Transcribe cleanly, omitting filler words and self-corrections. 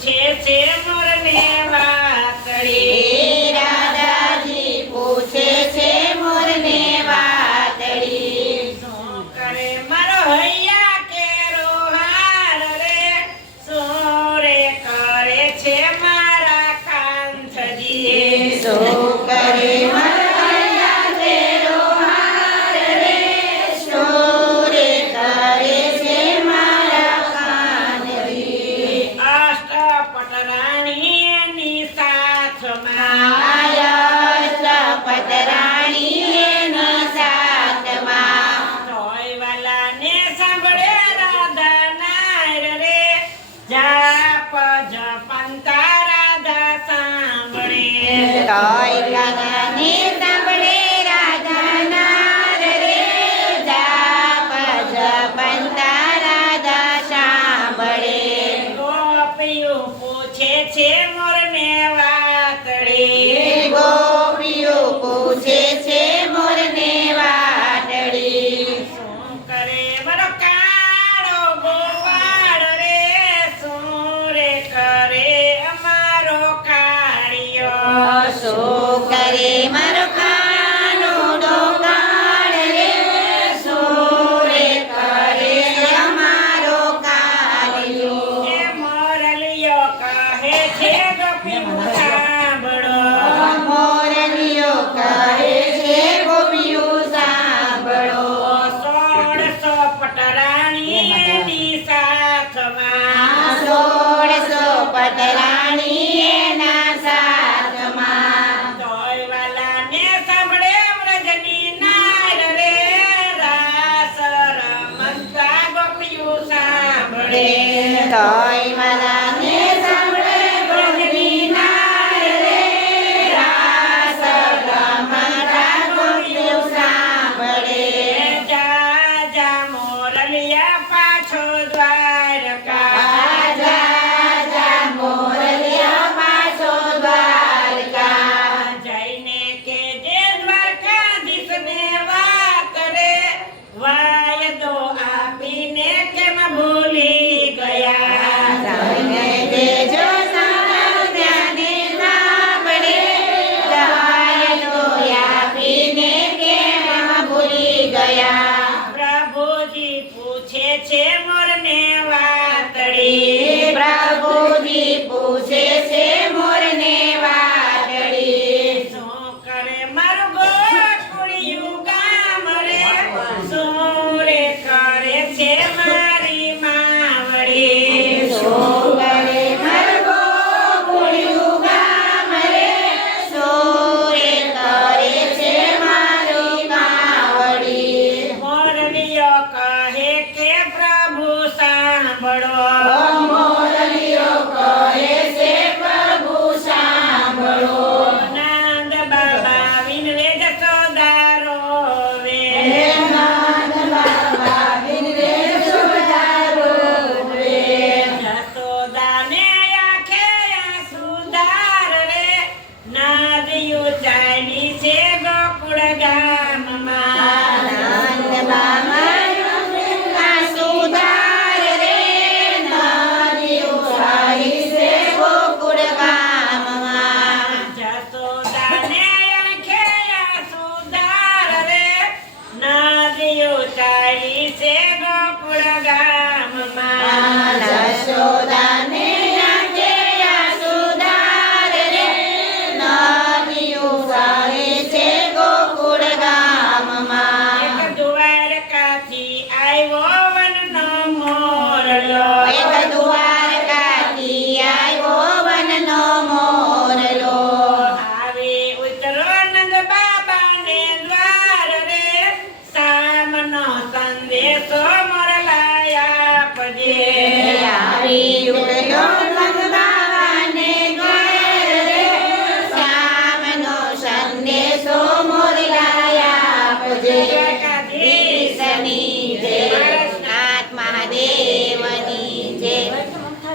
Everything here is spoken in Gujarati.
પૂછે છે મોરને વાતડી રાધાજી પૂછે છે મોરને વાતડી શું કરે મારો હૈયા કેરો હાર રે શું રે કરે છે મારા કાંતજી શું કરે મારા હૈયા કેરો હાર રે શું રે કરે છે મારા કાનજી અષ્ટપટરાણી એની સાથમાં પતરાણી એની સાથમાં ટોયવાલાને સાંભળે રાધા નાર રે જાપ જપંતા રાધા સાંભળે ટોયવાલાને સાંભળે રાધા નાર રે જાપ જપંતા રાધા સાંભળે ગોપીઓ પૂછે છે મોરને વાતડી ગોપીઓ પૂછે છે મોરને વાતડી શું કરે મારો કાળો ગોવાળ રે શું રે કરે અમારો કાળિયો શું કરે મારો કાનો ડોકાળ રે શું રે કરે અમારો કાળિયો એ મોરલિયો કહે છે ગોપીઓ સાંભળો મોરલીઓ કહે છે ગોપીઓ સાંભળો 16 પટરાણી એની સાથમાં 16 પટરાણી એના સાથમાં ટોયવાલાને સાંભળે વ્રજની નાર રે રાસ રમતા ગોપીઓ સાંભળે તો